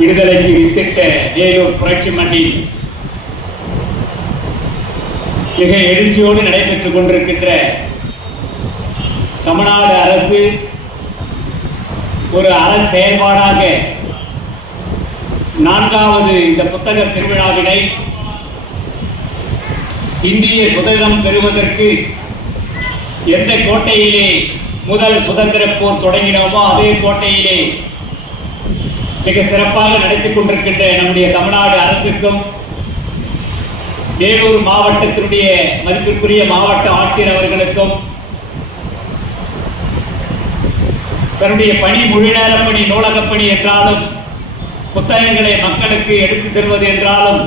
விடுதலைக்கு வித்திட்ட வேலூர் புரட்சி மண்ணில் மிக எழுச்சியோடு நடைபெற்றுக் கொண்டிருக்கின்ற தமிழ்நாடு அரசு ஒரு அற செயல்பாடாக 4வது இந்த புத்தக திருவிழாவினை இந்திய சுதந்திரம் பெறுவதற்கு எந்த கோட்டையிலே முதல் சுதந்திர போர் தொடங்கினோமோ அதே கோட்டையிலே மிக சிறப்பாக நடத்தி கொண்டிருக்கின்ற நம்முடைய தமிழ்நாடு அரசுக்கும் வேலூர் மாவட்டத்தினுடைய மதிப்பிற்குரிய மாவட்ட ஆட்சியர் அவர்களுக்கும் தன்னுடைய பணி முழு நேர பணி நூலகப் பணி என்றாலும் புத்தகங்களை மக்களுக்கு எடுத்து செல்வது என்றாலும்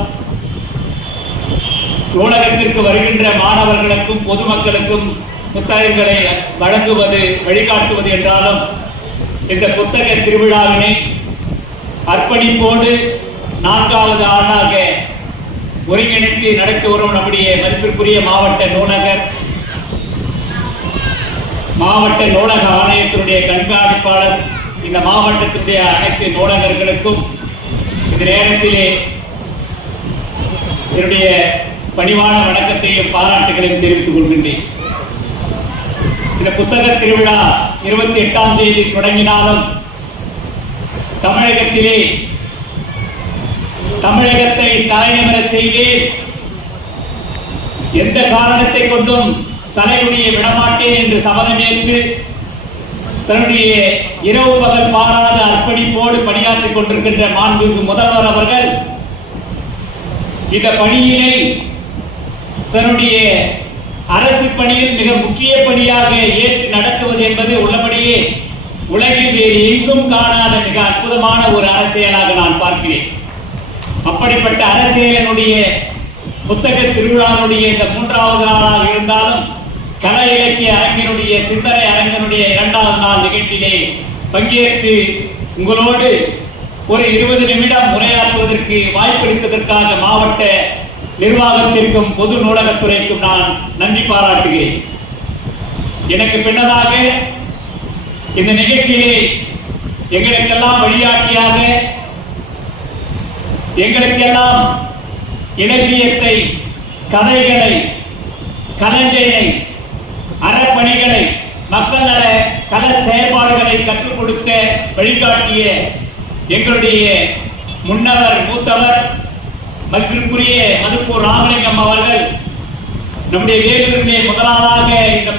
நூலகத்திற்கு வருகின்ற மாணவர்களுக்கும் பொதுமக்களுக்கும் புத்தகங்களை வழங்குவது வழிகாட்டுவது என்றாலும் இந்த புத்தக திருவிழாவினை அர்ப்பணிப்போடு 4வது ஆண்டாக ஒருங்கிணைத்து நடத்தி வரும் நம்முடைய மதிப்பிற்குரிய மாவட்ட நூலக ஆணையத்தினுடைய கண்காணிப்பாளர் இந்த மாவட்டத்தினுடைய அனைத்து நூலகர்களுக்கும் இந்த நேரத்திலே என்னுடைய பணிவான வணக்கத்தையும் பாராட்டுகளையும் தெரிவித்துக் கொள்கின்றேன். இந்த புத்தக திருவிழா 28ஆம் தேதி தொடங்கினாலும் தமிழகத்தை தலைநிமிர செய்வேன், எந்த காரணத்தை கொண்டும் தலையுடைய விடமாட்டேன் என்று சபதமேற்று தன்னுடைய இரவு பகல் பாராத அர்ப்பணிப்போடு பணியாற்றிக் கொண்டிருக்கின்ற மாண்புமிகு முதல்வர் அவர்கள் இந்த பணியினை தன்னுடைய அரசு பணியில் மிக முக்கிய பணியாக ஏற்று நடத்துவது என்பது உள்ளபடியே உலகில் வேறு எங்கும் காணாத மிக அற்புதமான ஒரு அரசியலாக நான் பார்க்கிறேன். அப்படிப்பட்ட அரசியலினுடைய புத்தக திருவிழாவுடைய இந்த 3வது நாளாக இருந்தாலும் கலை இலக்கிய அரங்கினுடைய சிந்தனை அரங்கினுடைய 2வது நாள் நிகழ்ச்சியிலே பங்கேற்று உங்களோடு ஒரு 20 நிமிடம் உரையாற்றுவதற்கு வாய்ப்பளித்ததற்காக மாவட்ட நிர்வாகத்திற்கும் பொது நூலகத்துறைக்கும் நான் நன்றி பாராட்டுகிறேன். எனக்கு பின்னதாக இந்த நிகழ்ச்சியிலே எங்களுக்கெல்லாம் வழிகாட்டியாக எங்களுக்கெல்லாம் இலக்கியத்தை, கதைகளை, கலைஞரை, அறப்பணிகளை, மக்கள் நல கல செயல்பாடுகளை கற்றுக் கொடுக்க வழிகாட்டிய எங்களுடைய மூத்தவர் மதிப்பிற்குரிய மதுக்கூர் ராமலிங்கம் அவர்கள் நம்முடைய வேலூரிலே முதலாவதாக இந்த